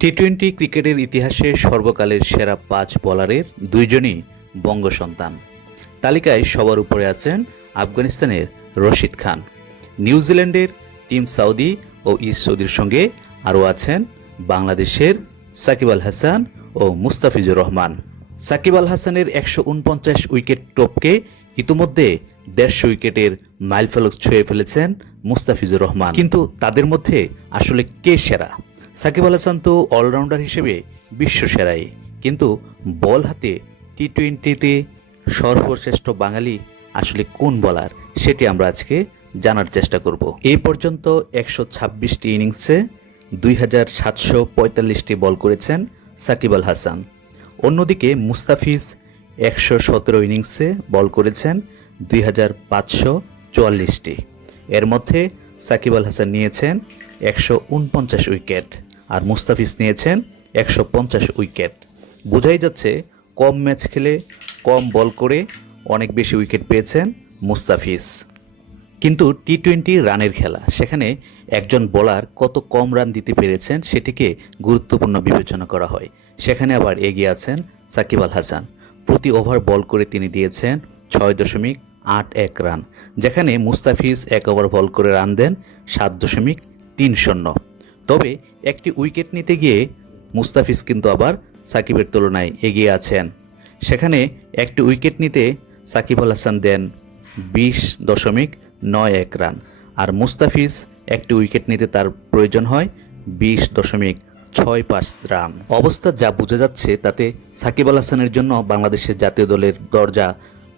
T twenty ক্রিকেটের ইতিহাসে সর্বকালের সেরা ৫ বোলারের দুইজনই বঙ্গসন্তান। তালিকায় সবার উপরে আছেন আফগানিস্তানের রশিদ খান। নিউজিল্যান্ডের টিম সাউদি ও ইস্ট সৌদির সঙ্গে আরও আছেন বাংলাদেশের সাকিব আল হাসান ও মুস্তাফিজুর রহমান। সাকিব আল হাসানের ১৪৯ উইকেট টপকে ইতিমধ্যে ১৫০ উইকেটের মাইলফলক ছুঁয়ে ফেলেছেন মুস্তাফিজুর রহমান। কিন্তু তাদের মধ্যে আসলে কে সেরা? সাকিব আল হাসান তো অলরাউন্ডার হিসেবে বিশ্ব সেরাই, কিন্তু বল হাতে টি-টোয়েন্টিতে সর্বশ্রেষ্ঠ বাঙালি আসলে কোন বোলার, সেটি আমরা আজকে জানার চেষ্টা করব। এই পর্যন্ত ১২৬টি ইনিংসে ২৭৪৫টি বল করেছেন সাকিব আল হাসান। অন্যদিকে মুস্তাফিজ ১১৭ ইনিংসে বল করেছেন ২৫৪৪টি। এর মধ্যে সাকিব আল হাসান নিয়েছেন ১৪৯ উইকেট আর মুস্তাফিজ নিয়েছেন ১৫০ উইকেট। বোঝাই যাচ্ছে কম ম্যাচ খেলে কম বল করে অনেক বেশি উইকেট পেয়েছেন মুস্তাফিজ। কিন্তু টি-টোয়েন্টি রানের খেলা, সেখানে একজন বোলার কত কম রান দিতে পেরেছেন সেটিকে গুরুত্বপূর্ণ বিবেচনা করা হয়। সেখানে আবার এগিয়ে আছেন সাকিব আল হাসান। প্রতি ওভার বল করে তিনি দিয়েছেন ৬.৮১ রান, যেখানে মুস্তাফিজ ১ ওভার বল করে রান দেন ৭.৩০। তবে একটি উইকেট নিতে গিয়ে মুস্তাফিজ কিন্তু আবার সাকিবের তুলনায় এগিয়ে আছেন। সেখানে একটি উইকেট নিতে সাকিব আল হাসান দেন ২০.৯১ রান, আর মুস্তাফিজ একটি উইকেট নিতে তার প্রয়োজন হয় ২০.৬৫ রান। অবস্থা যা বোঝা যাচ্ছে তাতে সাকিব আল হাসানের জন্য বাংলাদেশের জাতীয় দলের দরজা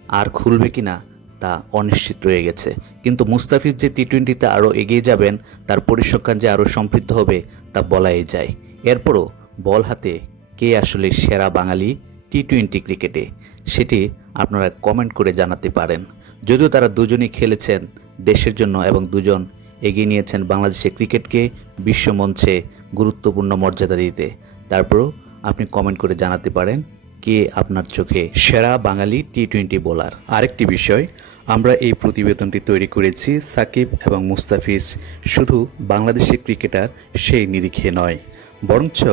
আর খুলবে কিনা তা অনিশ্চিত রয়ে গেছে। কিন্তু মুস্তাফিজ যে টি-টোয়েন্টিতে আরও এগিয়ে যাবেন, তার পরিসংখ্যান যে আরও সমৃদ্ধ হবে তা বলাই যায়। এরপরও বল হাতে কে আসলে সেরা বাঙালি টি-টোয়েন্টি ক্রিকেটে, সেটি আপনারা কমেন্ট করে জানাতে পারেন। যদিও তারা দুজনই খেলেছেন দেশের জন্য এবং দুজন এগিয়ে নিয়েছেন বাংলাদেশের ক্রিকেটকে বিশ্বমঞ্চে গুরুত্বপূর্ণ মর্যাদা দিতে, তারপরও আপনি কমেন্ট করে জানাতে পারেন কে আপনার চোখে সেরা বাঙালি টি-টোয়েন্টি বোলার। আরেকটি বিষয়, আমরা এই প্রতিবেদনটি তৈরি করেছি সাকিব এবং মুস্তাফিজ শুধু বাংলাদেশের ক্রিকেটার সেই নিরিখে নয়, বরঞ্চ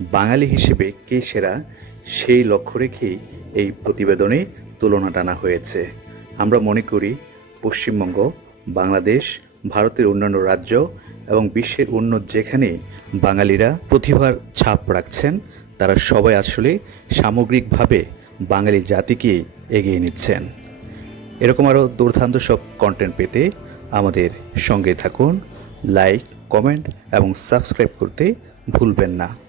বাঙালি হিসেবে কে সেরা সেই লক্ষ্য রেখেই এই প্রতিবেদনে তুলনা টানা হয়েছে। আমরা মনে করি পশ্চিমবঙ্গ, বাংলাদেশ, ভারতের অন্যান্য রাজ্য এবং বিশ্বের অন্য যেখানে বাঙালিরা প্রতিভার ছাপ রাখছেন, তারা সবাই আসলে সামগ্রিকভাবে বাঙালি জাতিকে এগিয়ে নিচ্ছেন। এরকম আরও দুর্দান্ত সব কন্টেন্ট পেতে আমাদের সঙ্গে থাকুন। লাইক, কমেন্ট এবং সাবস্ক্রাইব করতে ভুলবেন না।